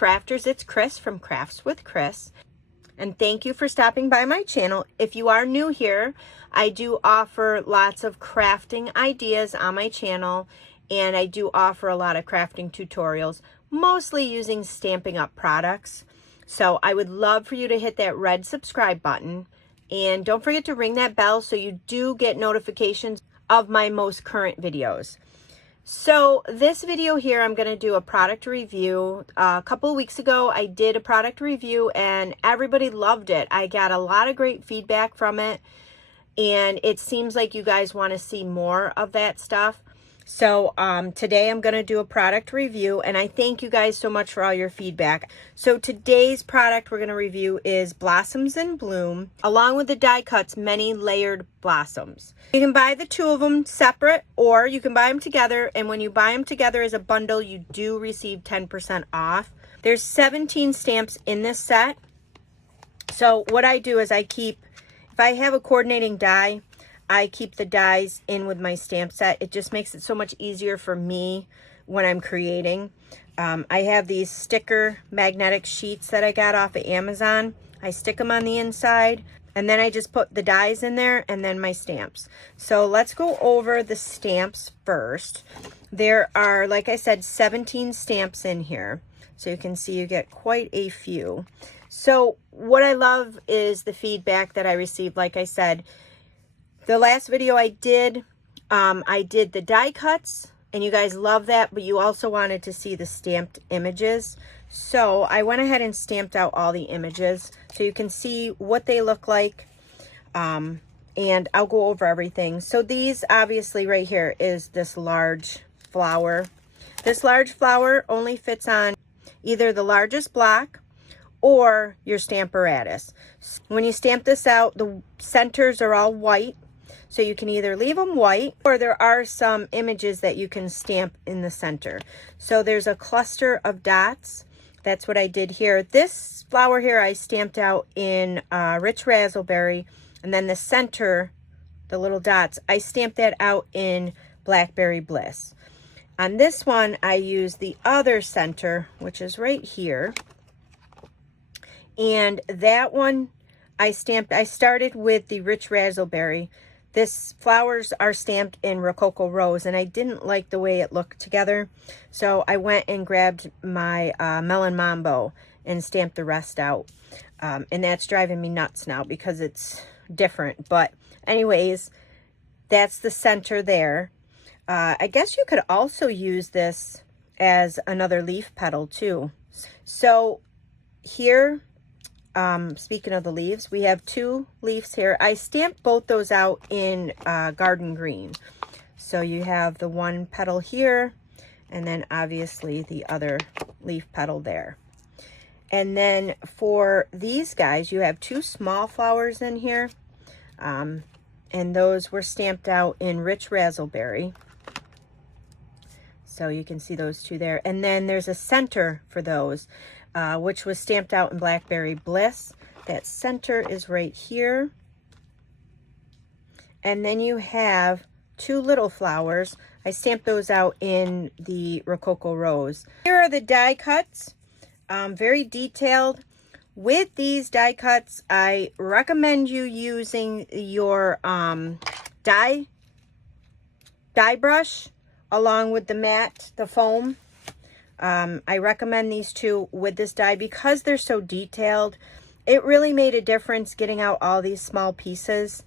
crafters, it's Chris from Crafts with Chris. And thank you for stopping by my channel. If you are new here, I do offer lots of crafting ideas on my channel, and I do offer a lot of crafting tutorials, mostly using Stampin' Up products. So I would love for you to hit that red subscribe button, and don't forget to ring that bell so you do get notifications of my most current videos. So this video here, I'm going to do a product review. A couple of weeks ago, I did a product review and everybody loved it. I got a lot of great feedback from it, and it seems like you guys want to see more of that stuff. So today I'm going to do a product review, and I thank you guys so much for all your feedback. So today's product we're going to review is Blossoms in Bloom, along with the die cuts, Many Layered Blossoms. You can buy the two of them separate, or you can buy them together, and when you buy them together as a bundle, you do receive 10% off. There's 17 stamps in this set. So what I do is if I have a coordinating die, I keep the dies in with my stamp set. It just makes it so much easier for me when I'm creating. I have these sticker magnetic sheets that I got off of Amazon. I stick them on the inside, and then I just put the dies in there and then my stamps. So let's go over the stamps first. There are, like I said, 17 stamps in here. So you can see you get quite a few. So what I love is the feedback that I received. Like I said, the last video I did the die cuts, and you guys love that, but you also wanted to see the stamped images. So I went ahead and stamped out all the images so you can see what they look like, and I'll go over everything. So these, obviously right here is this large flower. This large flower only fits on either the largest block or your Stamparatus. When you stamp this out, the centers are all white. So you can either leave them white, or there are some images that you can stamp in the center. So there's a cluster of dots. That's what I did here. This flower here I stamped out in Rich Razzleberry, and then the center, the little dots, I stamped that out in Blackberry Bliss. On this one, I used the other center, which is right here. And that one I started with the Rich Razzleberry. This flowers are stamped in Rococo Rose, and I didn't like the way it looked together. So I went and grabbed my Melon Mambo and stamped the rest out. And that's driving me nuts now because it's different. But anyways, that's the center there. I guess you could also use this as another leaf petal too. So here, speaking of the leaves, we have two leaves here. I stamped both those out in garden green. So you have the one petal here, and then obviously the other leaf petal there. And then for these guys, you have two small flowers in here, and those were stamped out in Rich Razzleberry. So you can see those two there. And then there's a center for those, which was stamped out in Blackberry Bliss. That center is right here. And then you have two little flowers. I stamped those out in the Rococo Rose. Here are the die cuts, very detailed. With these die cuts, I recommend you using your die brush along with the mat, the foam. I recommend these two with this die because they're so detailed. It really made a difference getting out all these small pieces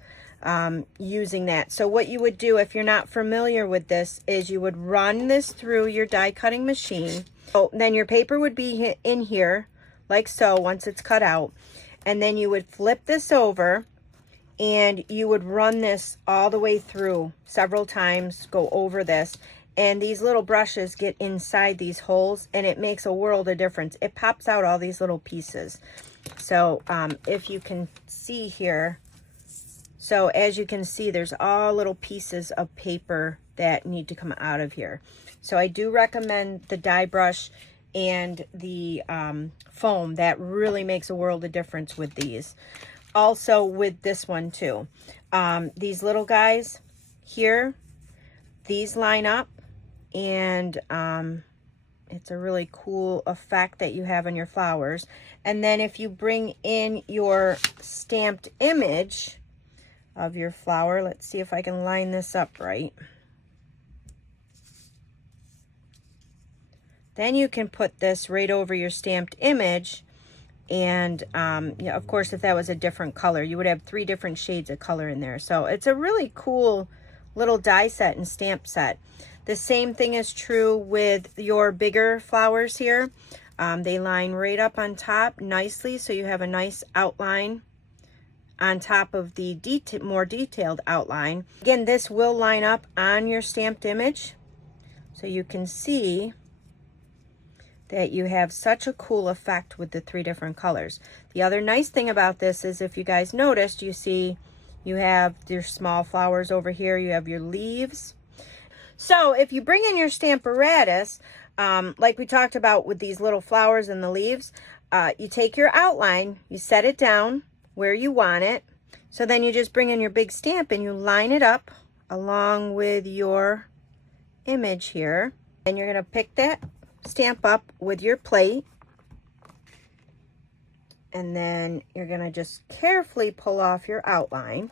using that. So what you would do if you're not familiar with this is you would run this through your die cutting machine. So then your paper would be in here like so once it's cut out. And then you would flip this over and you would run this all the way through several times, go over this. And these little brushes get inside these holes, and it makes a world of difference. It pops out all these little pieces. So if you can see here, so as you can see, there's all little pieces of paper that need to come out of here. So I do recommend the die brush and the foam. That really makes a world of difference with these. Also with this one too. These little guys here, these line up, and It's a really cool effect that you have on your flowers. And then if you bring in your stamped image of your flower, let's see if I can line this up right. Then you can put this right over your stamped image. And yeah, of course, if that was a different color, you would have 3 different shades of color in there. So it's a really cool little die set and stamp set. The same thing is true with your bigger flowers here. They line right up on top nicely, so you have a nice outline on top of the more detailed outline. Again, this will line up on your stamped image, so you can see that you have such a cool effect with the 3 different colors. The other nice thing about this is, if you guys noticed, you see you have your small flowers over here, you have your leaves. So if you bring in your Stamparatus, like we talked about with these little flowers and the leaves, you take your outline, you set it down where you want it. So then you just bring in your big stamp and you line it up along with your image here. And you're going to pick that stamp up with your plate. And then you're going to just carefully pull off your outline.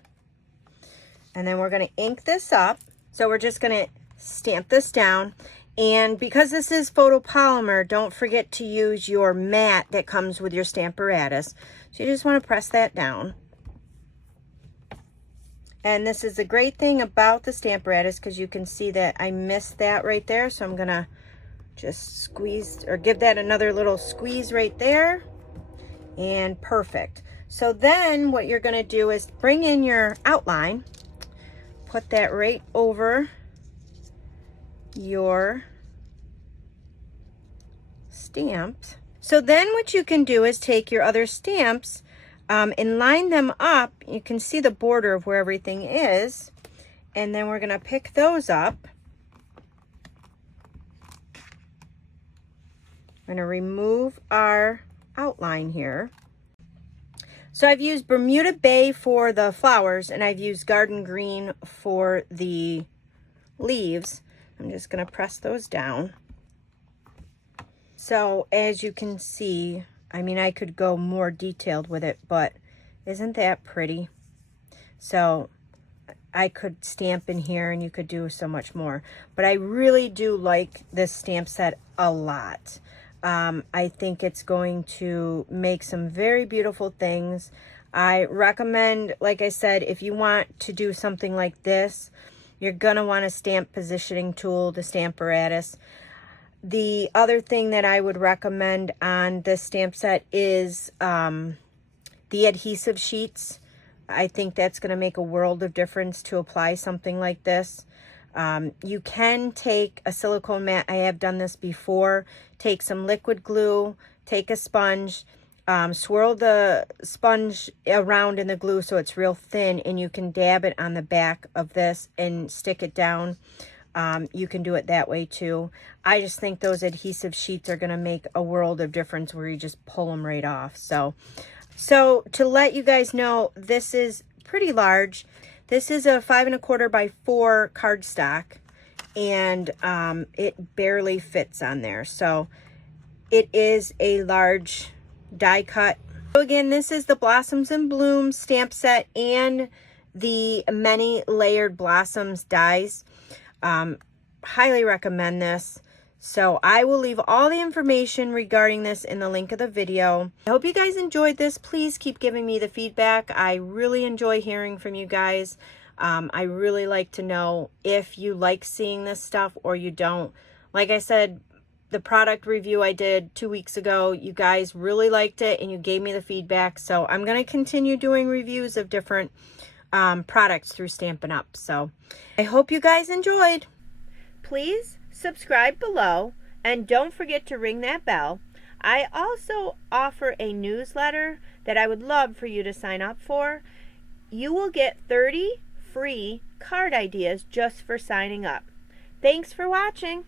And then we're going to ink this up. So we're just going to stamp this down. And because this is photopolymer, don't forget to use your mat that comes with your Stamparatus. So you just want to press that down. And this is the great thing about the Stamparatus, because you can see that I missed that right there. So I'm going to just squeeze, or give that another little squeeze right there. And perfect. So then what you're going to do is bring in your outline, put that right over your stamps. So then what you can do is take your other stamps and line them up. You can see the border of where everything is, and then we're going to pick those up. We're going to remove our outline here. So I've used Bermuda Bay for the flowers, and I've used Garden Green for the leaves. I'm just going to press those down. So as you can see, I mean, I could go more detailed with it, but isn't that pretty? So I could stamp in here and you could do so much more. But I really do like this stamp set a lot. I think it's going to make some very beautiful things. I recommend, like I said, if you want to do something like this, you're going to want a stamp positioning tool, the Stamparatus. The other thing that I would recommend on this stamp set is the adhesive sheets. I think that's going to make a world of difference to apply something like this. You can take a silicone mat. I have done this before. Take some liquid glue, take a sponge, swirl the sponge around in the glue so it's real thin, and you can dab it on the back of this and stick it down. You can do it that way too. I just think those adhesive sheets are going to make a world of difference where you just pull them right off. So to let you guys know, this is pretty large. This is a 5 1/4 by 4 cardstock, and it barely fits on there. So it is a large die cut. So again, this is the Blossoms and Blooms stamp set and the many layered blossoms dies. Highly recommend this. So I will leave all the information regarding this in the link of the video. I hope you guys enjoyed this. Please keep giving me the feedback. I really enjoy hearing from you guys. I really like to know if you like seeing this stuff or you don't. Like I said, the product review I did 2 weeks ago, you guys really liked it and you gave me the feedback. So I'm going to continue doing reviews of different products through Stampin' Up. So I hope you guys enjoyed. Please subscribe below and don't forget to ring that bell. I also offer a newsletter that I would love for you to sign up for. You will get 30 free card ideas just for signing up. Thanks for watching.